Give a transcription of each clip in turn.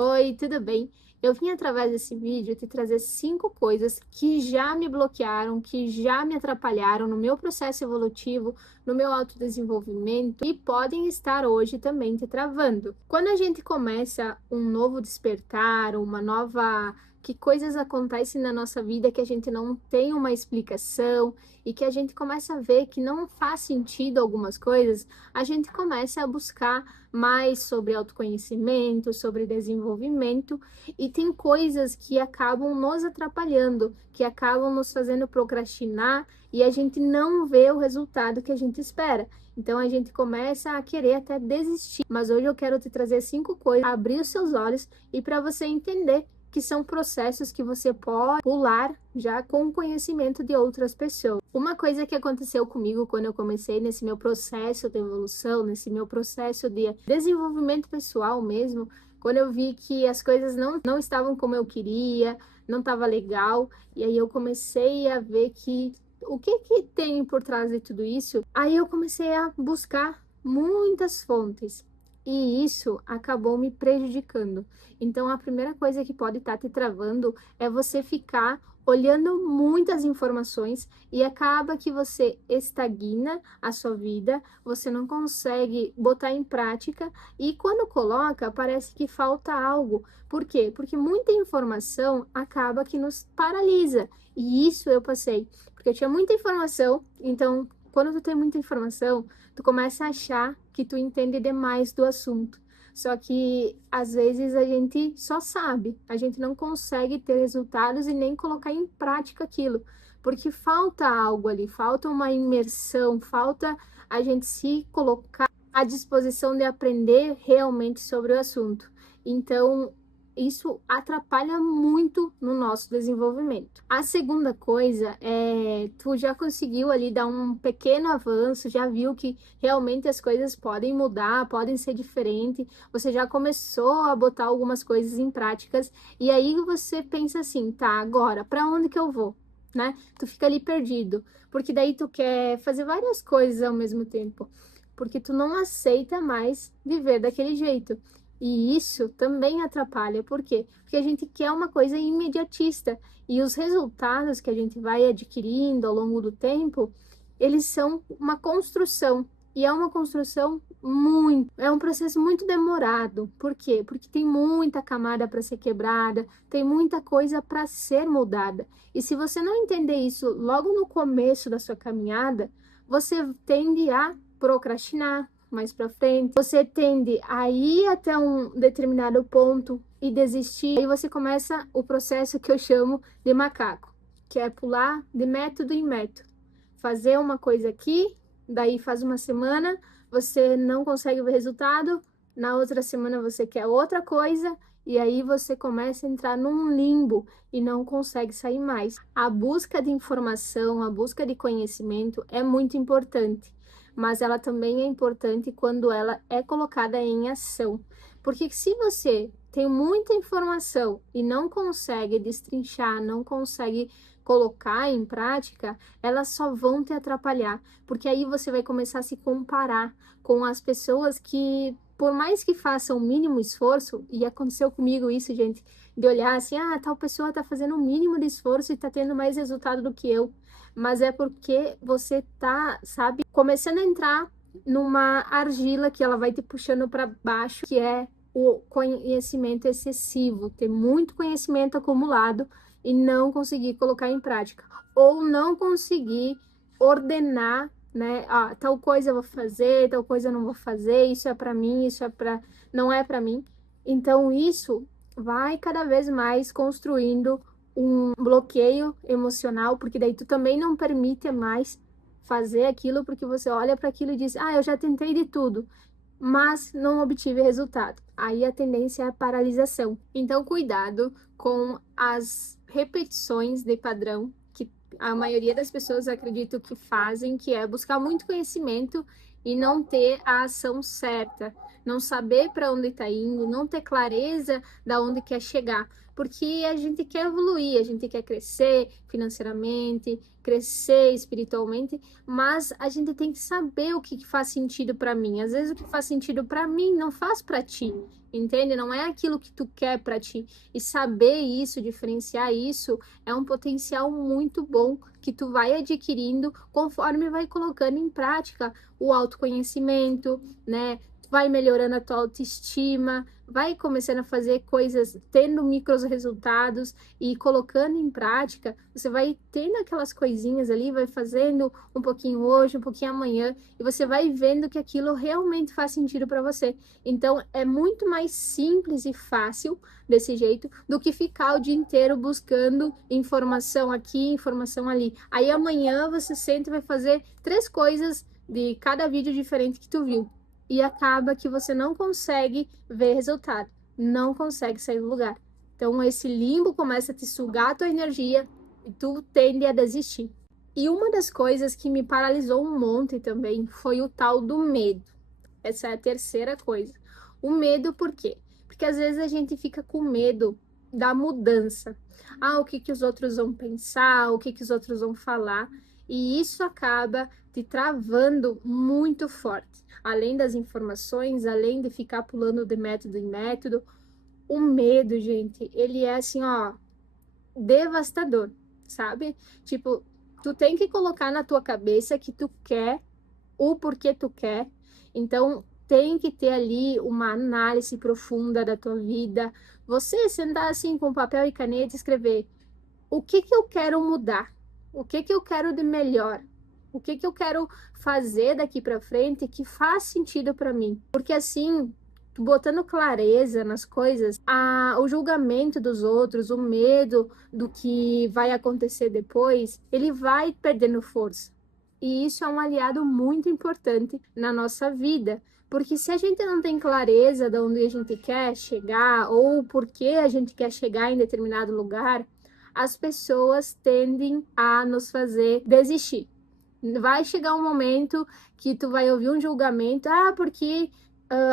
Oi, tudo bem? Eu vim através desse vídeo te trazer 5 coisas que já me bloquearam, que já me atrapalharam no meu processo evolutivo, no meu autodesenvolvimento e podem estar hoje também te travando. Quando a gente começa um novo despertar, uma nova que coisas acontecem na nossa vida que a gente não tem uma explicação e que a gente começa a ver que não faz sentido algumas coisas, a gente começa a buscar mais sobre autoconhecimento, sobre desenvolvimento, e tem coisas que acabam nos atrapalhando, que acabam nos fazendo procrastinar e a gente não vê o resultado que a gente espera. Então a gente começa a querer até desistir. Mas hoje eu quero te trazer 5 coisas, abrir os seus olhos e para você entender que são processos que você pode pular já com o conhecimento de outras pessoas. Uma coisa que aconteceu comigo quando eu comecei nesse meu processo de evolução, nesse meu processo de desenvolvimento pessoal mesmo, quando eu vi que as coisas não estavam como eu queria, não estava legal, e aí eu comecei a ver que o que que tem por trás de tudo isso, aí eu comecei a buscar muitas fontes. E isso acabou me prejudicando. Então, a primeira coisa que pode estar te travando é você ficar olhando muitas informações e acaba que você estagna a sua vida, você não consegue botar em prática e quando coloca, parece que falta algo. Por quê? Porque muita informação acaba que nos paralisa. E isso eu passei, porque eu tinha muita informação, então quando tu tem muita informação, tu começa a achar que tu entende demais do assunto. Só que às vezes a gente só sabe, a gente não consegue ter resultados e nem colocar em prática aquilo, porque falta algo ali, falta uma imersão, falta a gente se colocar à disposição de aprender realmente sobre o assunto. Então, isso atrapalha muito no nosso desenvolvimento. A segunda coisa é, tu já conseguiu ali dar um pequeno avanço, já viu que realmente as coisas podem mudar, podem ser diferentes, você já começou a botar algumas coisas em práticas, e aí você pensa assim, tá, agora, para onde que eu vou? Né? Tu fica ali perdido, porque daí tu quer fazer várias coisas ao mesmo tempo, porque tu não aceita mais viver daquele jeito. E isso também atrapalha, por quê? Porque a gente quer uma coisa imediatista e os resultados que a gente vai adquirindo ao longo do tempo, eles são uma construção e é uma construção é um processo muito demorado. Por quê? Porque tem muita camada para ser quebrada, tem muita coisa para ser mudada. E se você não entender isso logo no começo da sua caminhada, você tende a procrastinar mais para frente, você tende a ir até um determinado ponto e desistir. Aí você começa o processo que eu chamo de macaco, que é pular de método em método. Fazer uma coisa aqui, daí faz uma semana, você não consegue ver resultado, na outra semana você quer outra coisa, e aí você começa a entrar num limbo e não consegue sair mais. A busca de informação, a busca de conhecimento é muito importante, mas ela também é importante quando ela é colocada em ação. Porque se você tem muita informação e não consegue destrinchar, não consegue colocar em prática, elas só vão te atrapalhar, porque aí você vai começar a se comparar com as pessoas que, por mais que façam o mínimo esforço, e aconteceu comigo isso, gente, de olhar assim, ah, tal pessoa tá fazendo o mínimo de esforço e tá tendo mais resultado do que eu, mas é porque você tá, sabe, começando a entrar numa argila que ela vai te puxando para baixo, que é o conhecimento excessivo, ter muito conhecimento acumulado e não conseguir colocar em prática, ou não conseguir ordenar, né? Ah, tal coisa eu vou fazer, tal coisa eu não vou fazer, isso é para mim, isso é para não é para mim. Então isso vai cada vez mais construindo um bloqueio emocional, porque daí tu também não permite mais fazer aquilo, porque você olha para aquilo e diz: "Ah, eu já tentei de tudo, mas não obtive resultado". Aí a tendência é a paralisação. Então, cuidado com as repetições de padrão que a maioria das pessoas acredito que fazem, que é buscar muito conhecimento e não ter a ação certa, não saber para onde está indo, não ter clareza da onde quer chegar, porque a gente quer evoluir, a gente quer crescer financeiramente, crescer espiritualmente, mas a gente tem que saber o que faz sentido para mim. Às vezes o que faz sentido para mim não faz para ti, entende? Não é aquilo que tu quer para ti. E saber isso, diferenciar isso, é um potencial muito bom que tu vai adquirindo conforme vai colocando em prática o autoconhecimento, né? Vai melhorando a tua autoestima, vai começando a fazer coisas, tendo micros resultados e colocando em prática, você vai tendo aquelas coisinhas ali, vai fazendo um pouquinho hoje, um pouquinho amanhã, e você vai vendo que aquilo realmente faz sentido para você. Então, é muito mais simples e fácil desse jeito do que ficar o dia inteiro buscando informação aqui, informação ali. Aí amanhã você senta e vai fazer 3 coisas de cada vídeo diferente que tu viu. E acaba que você não consegue ver resultado, não consegue sair do lugar. Então esse limbo começa a te sugar a tua energia e tu tende a desistir. E uma das coisas que me paralisou um monte também foi o tal do medo. Essa é a terceira coisa. O medo por quê? Porque às vezes a gente fica com medo da mudança. Ah, o que que os outros vão pensar, o que que os outros vão falar, e isso acaba te travando muito forte. Além das informações, além de ficar pulando de método em método, o medo, gente, ele é assim, ó, devastador, sabe? Tipo, tu tem que colocar na tua cabeça que tu quer o porquê tu quer. Então, tem que ter ali uma análise profunda da tua vida. Você sentar assim com papel e caneta e escrever o que que eu quero mudar? O que que eu quero de melhor? O que que eu quero fazer daqui para frente que faz sentido para mim? Porque assim, botando clareza nas coisas, o julgamento dos outros, o medo do que vai acontecer depois, ele vai perdendo força. E isso é um aliado muito importante na nossa vida, porque se a gente não tem clareza de onde a gente quer chegar ou por que a gente quer chegar em determinado lugar, as pessoas tendem a nos fazer desistir. Vai chegar um momento que tu vai ouvir um julgamento, porque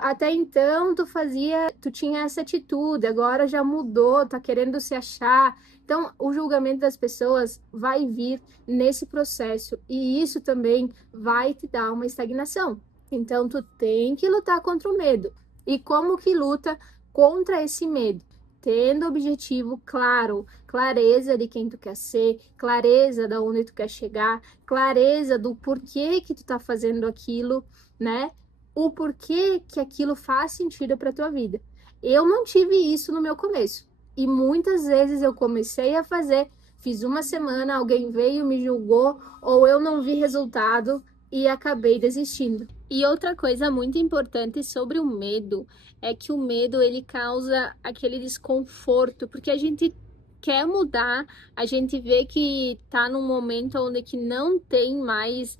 até então tu tinha essa atitude, agora já mudou, tá querendo se achar. Então, o julgamento das pessoas vai vir nesse processo e isso também vai te dar uma estagnação. Então, tu tem que lutar contra o medo. E como que luta contra esse medo? Tendo objetivo claro, clareza de quem tu quer ser, clareza de onde tu quer chegar, clareza do porquê que tu tá fazendo aquilo, né? O porquê que aquilo faz sentido para tua vida. Eu não tive isso no meu começo. E muitas vezes eu comecei a fazer, fiz uma semana, alguém veio, me julgou, ou eu não vi resultado e acabei desistindo. E outra coisa muito importante sobre o medo é que o medo ele causa aquele desconforto, porque a gente quer mudar, a gente vê que tá num momento onde que não tem mais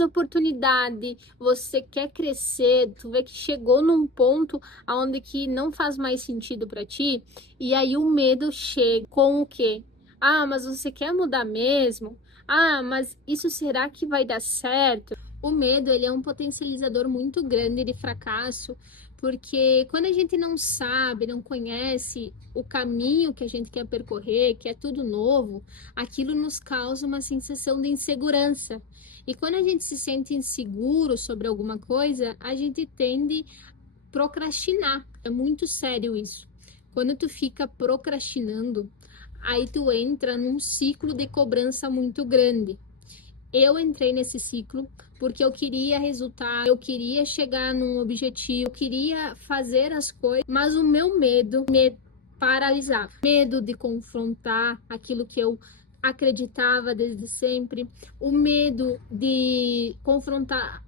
oportunidade, você quer crescer, tu vê que chegou num ponto onde que não faz mais sentido para ti, e aí o medo chega com o quê? Ah, mas você quer mudar mesmo? Ah, mas isso será que vai dar certo? O medo, ele é um potencializador muito grande de fracasso, porque quando a gente não sabe, não conhece o caminho que a gente quer percorrer, que é tudo novo, aquilo nos causa uma sensação de insegurança. E quando a gente se sente inseguro sobre alguma coisa, a gente tende a procrastinar. É muito sério isso. Quando tu fica procrastinando, aí tu entra num ciclo de cobrança muito grande. Eu entrei nesse ciclo porque eu queria resultar, eu queria chegar num objetivo, eu queria fazer as coisas, mas o meu medo me paralisava. Medo de confrontar aquilo que eu acreditava desde sempre, o medo de confrontar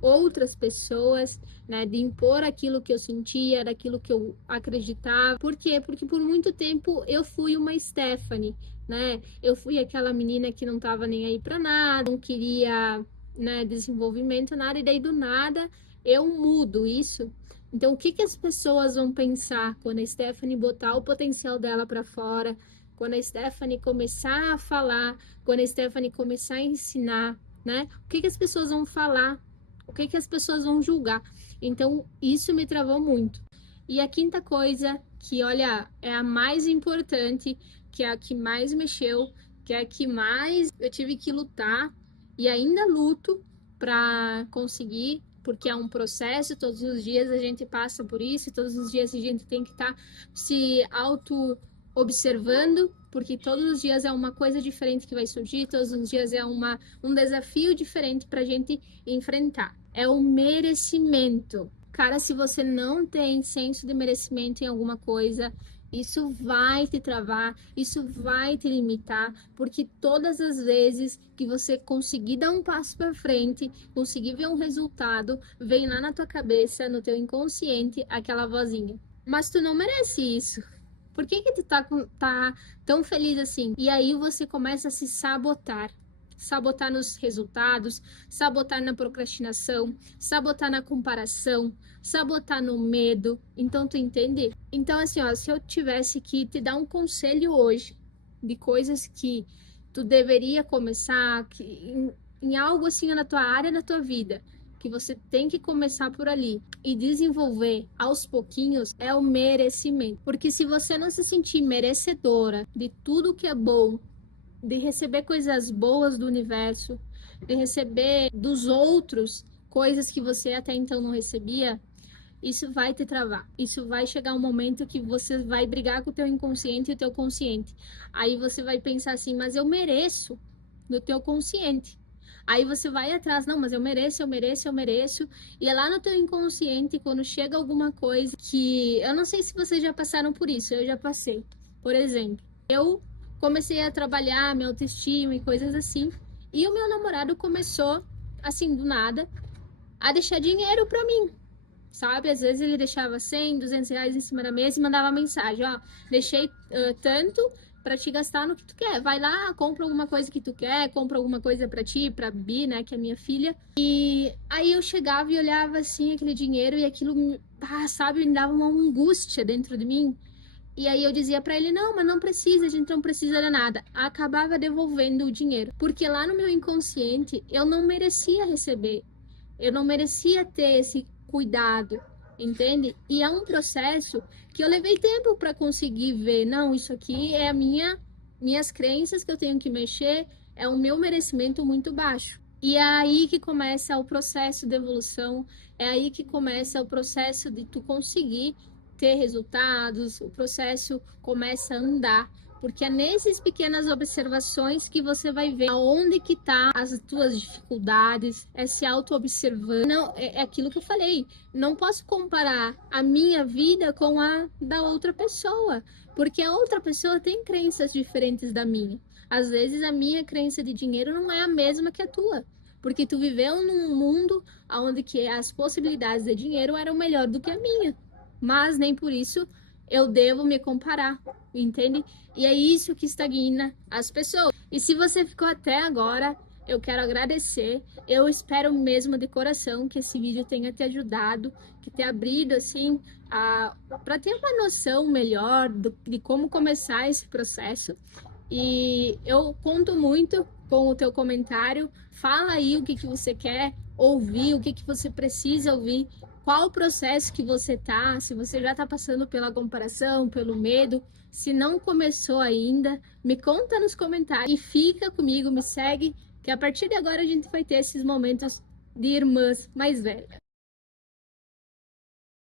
outras pessoas, né, de impor aquilo que eu sentia, daquilo que eu acreditava. Por quê? Porque por muito tempo eu fui uma Stephanie, né? Eu fui aquela menina que não tava nem aí para nada, não queria, né, desenvolvimento, nada, e daí do nada eu mudo isso. Então, o que que as pessoas vão pensar quando a Stephanie botar o potencial dela para fora, quando a Stephanie começar a falar, quando a Stephanie começar a ensinar, né? O que que as pessoas vão falar? O que as pessoas vão julgar? Então, isso me travou muito. E a quinta coisa, que olha, é a mais importante, que é a que mais mexeu, que é a que mais eu tive que lutar e ainda luto para conseguir, porque é um processo, todos os dias a gente passa por isso, todos os dias a gente tem que estar se auto observando, porque todos os dias é uma coisa diferente que vai surgir, todos os dias é um desafio diferente para a gente enfrentar. É o merecimento. Cara, se você não tem senso de merecimento em alguma coisa, isso vai te travar, isso vai te limitar, porque todas as vezes que você conseguir dar um passo para frente, conseguir ver um resultado, vem lá na tua cabeça, no teu inconsciente, aquela vozinha. Mas tu não merece isso. Por que que tu tá tão feliz assim? E aí você começa a se sabotar. Sabotar nos resultados, sabotar na procrastinação, sabotar na comparação, sabotar no medo. Então, tu entende? Então, assim, ó, se eu tivesse que te dar um conselho hoje de coisas que tu deveria começar, em algo assim na tua área da tua vida, que você tem que começar por ali e desenvolver aos pouquinhos, é o merecimento. Porque se você não se sentir merecedora de tudo que é bom, de receber coisas boas do universo, de receber dos outros coisas que você até então não recebia, isso vai te travar. Isso vai chegar um momento que você vai brigar com o teu inconsciente e o teu consciente. Aí você vai pensar assim, mas eu mereço, no teu consciente. Aí você vai atrás, não, mas eu mereço, eu mereço, eu mereço. E é lá no teu inconsciente, quando chega alguma coisa que... Eu não sei se vocês já passaram por isso, eu já passei. Por exemplo, eu comecei a trabalhar minha autoestima e coisas assim. E o meu namorado começou, assim, do nada, a deixar dinheiro pra mim, sabe? Às vezes ele deixava 100, 200 reais em cima da mesa e mandava mensagem, ó, deixei tanto para te gastar no que tu quer. Vai lá, compra alguma coisa que tu quer, compra alguma coisa para ti, para Bi, né, que é minha filha. E aí eu chegava e olhava assim aquele dinheiro e aquilo, sabe, me dava uma angústia dentro de mim. E aí eu dizia para ele, não, mas não precisa, a gente não precisa de nada. Acabava devolvendo o dinheiro, porque lá no meu inconsciente eu não merecia receber. Eu não merecia ter esse cuidado, entende? E é um processo que eu levei tempo para conseguir ver, não, isso aqui é minhas crenças que eu tenho que mexer, é o meu merecimento muito baixo. E é aí que começa o processo de evolução, é aí que começa o processo de tu conseguir ter resultados, o processo começa a andar, porque é nessas pequenas observações que você vai ver aonde que tá as tuas dificuldades, é se auto-observando. Não, é aquilo que eu falei, não posso comparar a minha vida com a da outra pessoa, porque a outra pessoa tem crenças diferentes da minha. Às vezes a minha crença de dinheiro não é a mesma que a tua, porque tu viveu num mundo onde que as possibilidades de dinheiro eram melhor do que a minha, mas nem por isso eu devo me comparar, entende? E é isso que estagna as pessoas. E se você ficou até agora, eu quero agradecer. Eu espero mesmo de coração que esse vídeo tenha te ajudado, que te abrido assim para ter uma noção melhor de como começar esse processo. E eu conto muito com o teu comentário. Fala aí o que você quer ouvir, o que você precisa ouvir, qual o processo que você tá, se você já está passando pela comparação, pelo medo, se não começou ainda, me conta nos comentários e fica comigo, me segue, que a partir de agora a gente vai ter esses momentos de irmãs mais velhas.